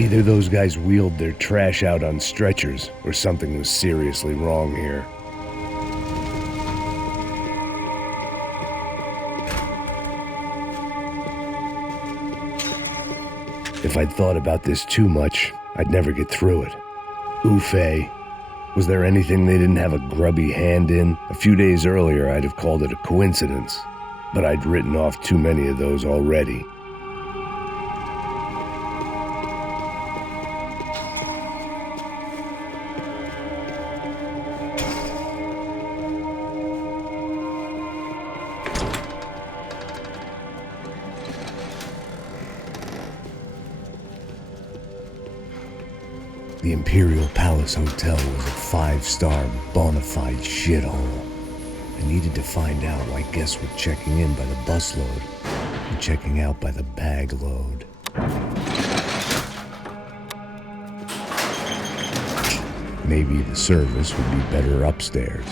Either those guys wheeled their trash out on stretchers, or something was seriously wrong here. If I'd thought about this too much, I'd never get through it. Oofay. Was there anything they didn't have a grubby hand in? A few days earlier, I'd have called it a coincidence, but I'd written off too many of those already. The Imperial Palace Hotel was a 5-star bona fide shithole. I needed to find out why guests were checking in by the busload and checking out by the bag load. Maybe the service would be better upstairs.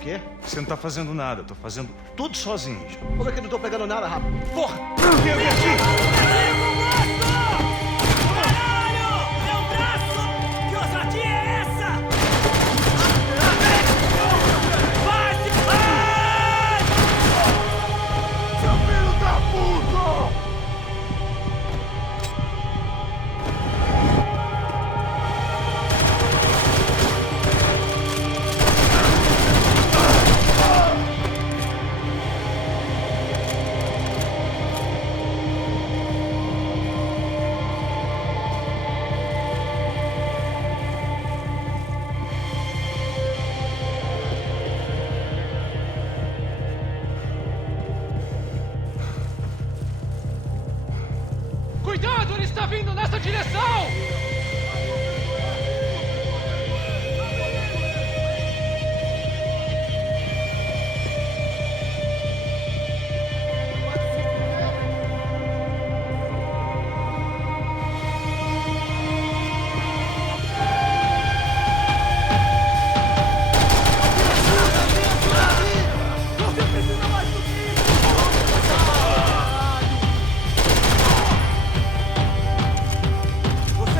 Quê? Você não tá fazendo nada, eu tô fazendo tudo sozinho. Como é que eu não tô pegando nada, rapaz? Porra! Vem aqui! Caralho! Meu braço! Que ousadia é essa? Vai se... Ai! Seu filho da puta! Cuidado, ele está vindo nessa direção! Você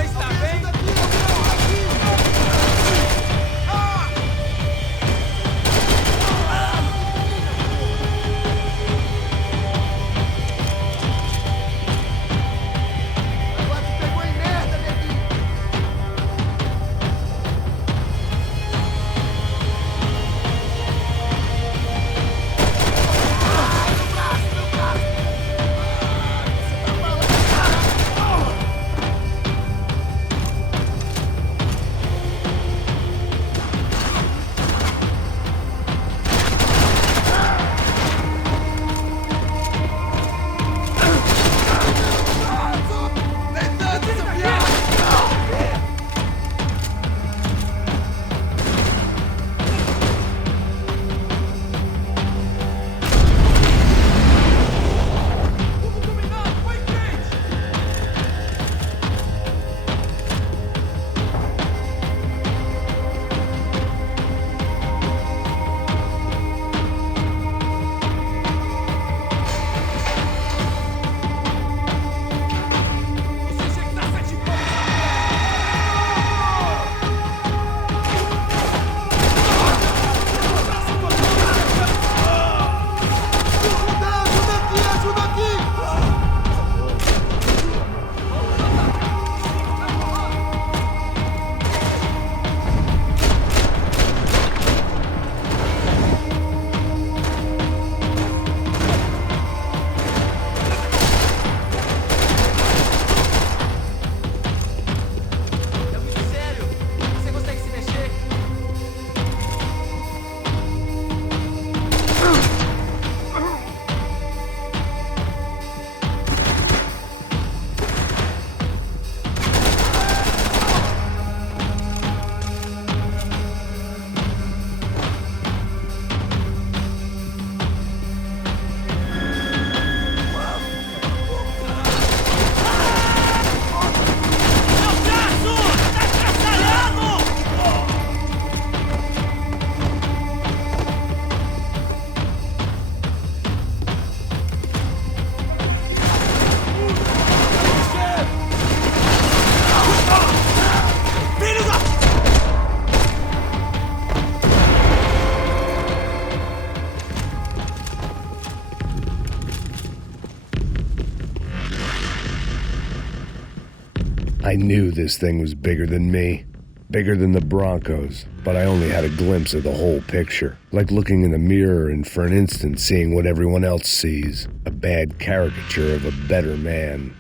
knew this thing was bigger than me, bigger than the Broncos, but I only had a glimpse of the whole picture, like looking in the mirror and for an instant seeing what everyone else sees, a bad caricature of a better man.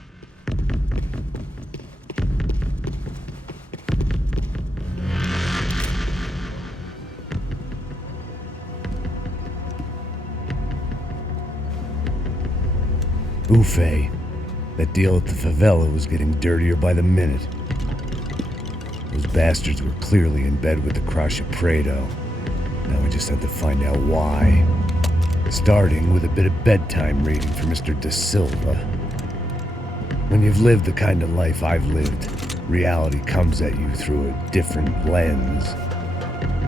Ufe, that deal at the favela was getting dirtier by the minute. Those bastards were clearly in bed with the Crash of Prado. Now we just had to find out why. Starting with a bit of bedtime reading for Mr. Da Silva. When you've lived the kind of life I've lived, reality comes at you through a different lens.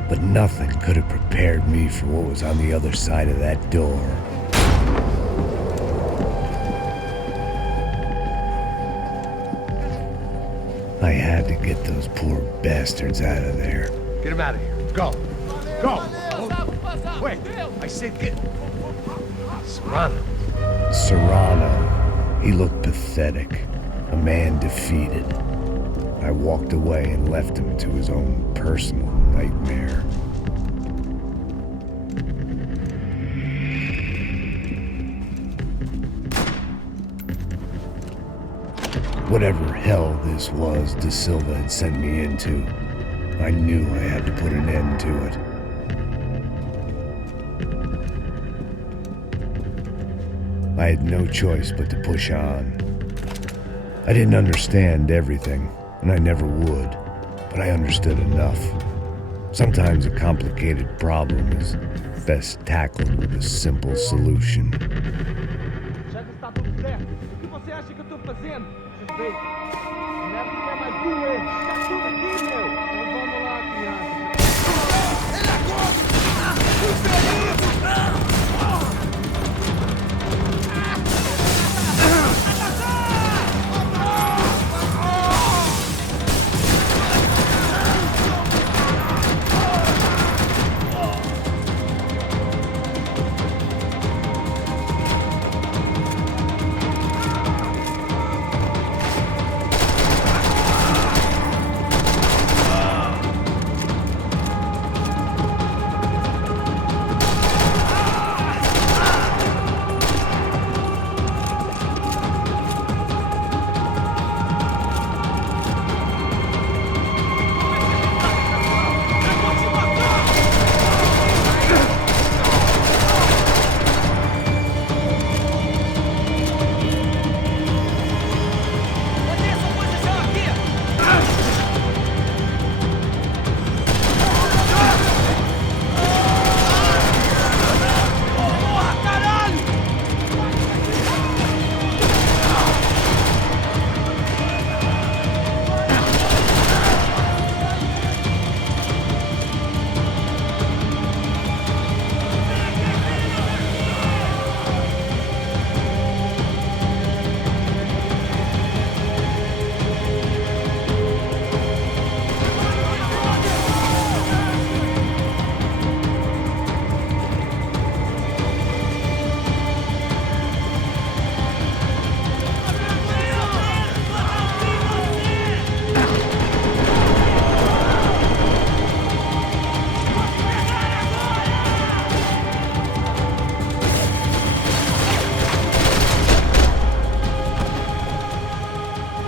But nothing could have prepared me for what was on the other side of that door. I had to get those poor bastards out of there. Get him out of here. Go. Go. Wait. I said get... Serrano. Serrano. He looked pathetic. A man defeated. I walked away and left him to his own personal nightmare. Whatever hell this was Da Silva had sent me into, I knew I had to put an end to it. I had no choice but to push on. I didn't understand everything, and I never would, but I understood enough. Sometimes a complicated problem is best tackled with a simple solution. Já que está tudo certo, o que você acha que eu tô fazendo? Suspeito. Não é porque é mais doer. Tá tudo aqui, meu. Então vamos lá, criança. Ele é gordo! O ferido!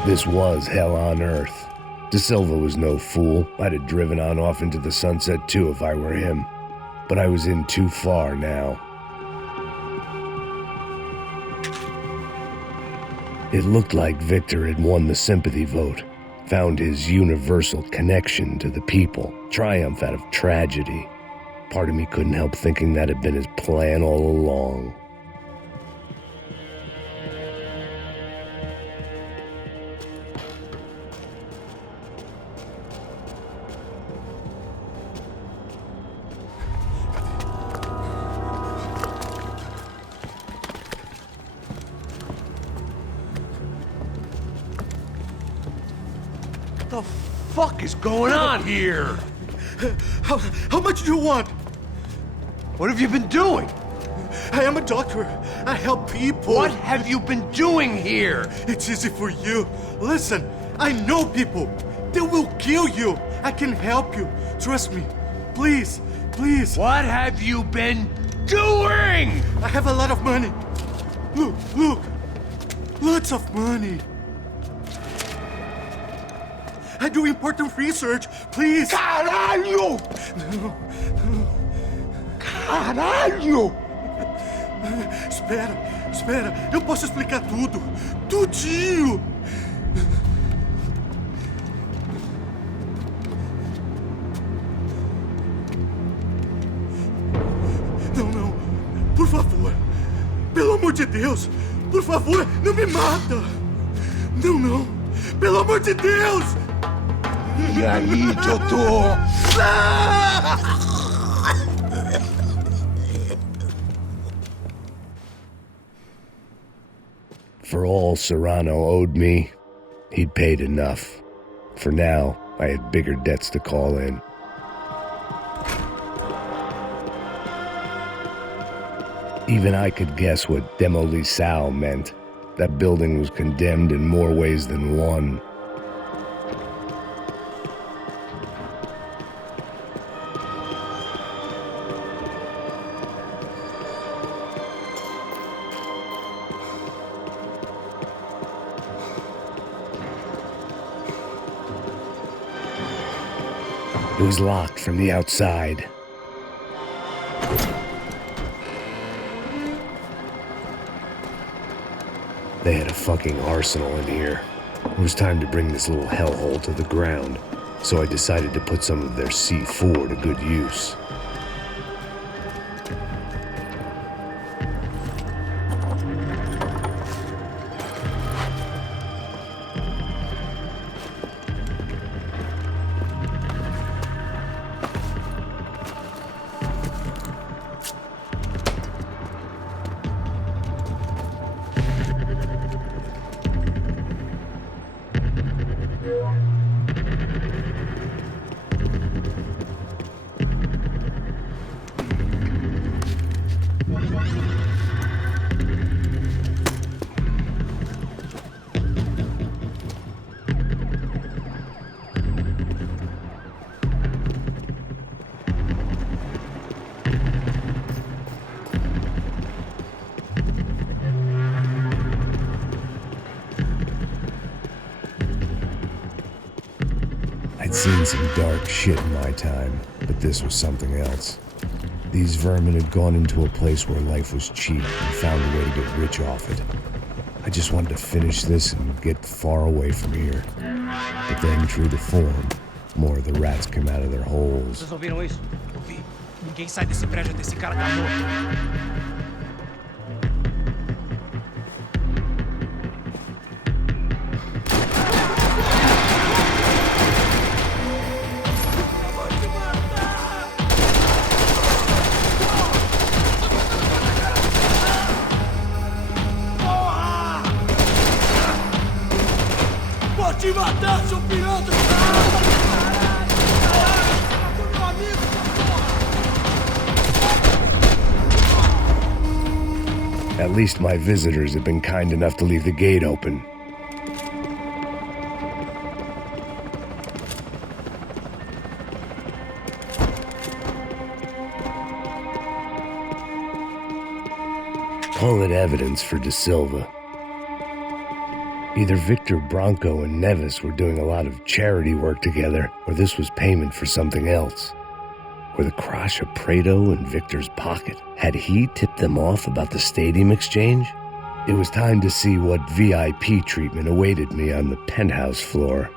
This was hell on earth. Da Silva was no fool. I'd have driven on off into the sunset too if I were him. But I was in too far now. It looked like Victor had won the sympathy vote, found his universal connection to the people, triumph out of tragedy. Part of me couldn't help thinking that had been his plan all along. What the fuck is going on here? How much do you want? What have you been doing? I am a doctor. I help people. What have you been doing here? It's easy for you. Listen, I know people. They will kill you. I can help you. Trust me. Please, please. What have you been doing? I have a lot of money. Look, look. Lots of money. I do important research. Please. Caralho! No. Caralho! Espera. Eu posso explicar tudo. Tudinho. Não. Por favor. Pelo amor de Deus. Por favor, não me mata. Não. Pelo amor de Deus. E aí, doutor? For all Serrano owed me, he'd paid enough. For now, I had bigger debts to call in. Even I could guess what Demolition meant. That building was condemned in more ways than one. It was locked from the outside. They had a fucking arsenal in here. It was time to bring this little hellhole to the ground, so I decided to put some of their C4 to good use. I'd seen some dark shit in my time, but this was something else. These vermin had gone into a place where life was cheap and found a way to get rich off it. I just wanted to finish this and get far away from here. But then, true to form, more of the rats came out of their holes. Vocês ouviram isso? Ouvi. Ninguém sai desse prédio até esse cara tá morto. Te matar, seu pilantra! At least my visitors had been kind enough to leave the gate open. Call it evidence for De Silva. Either Victor Bronco and Nevis were doing a lot of charity work together, or this was payment for something else. Were the Crash of Prado in Victor's pocket? Had he tipped them off about the stadium exchange? It was time to see what VIP treatment awaited me on the penthouse floor.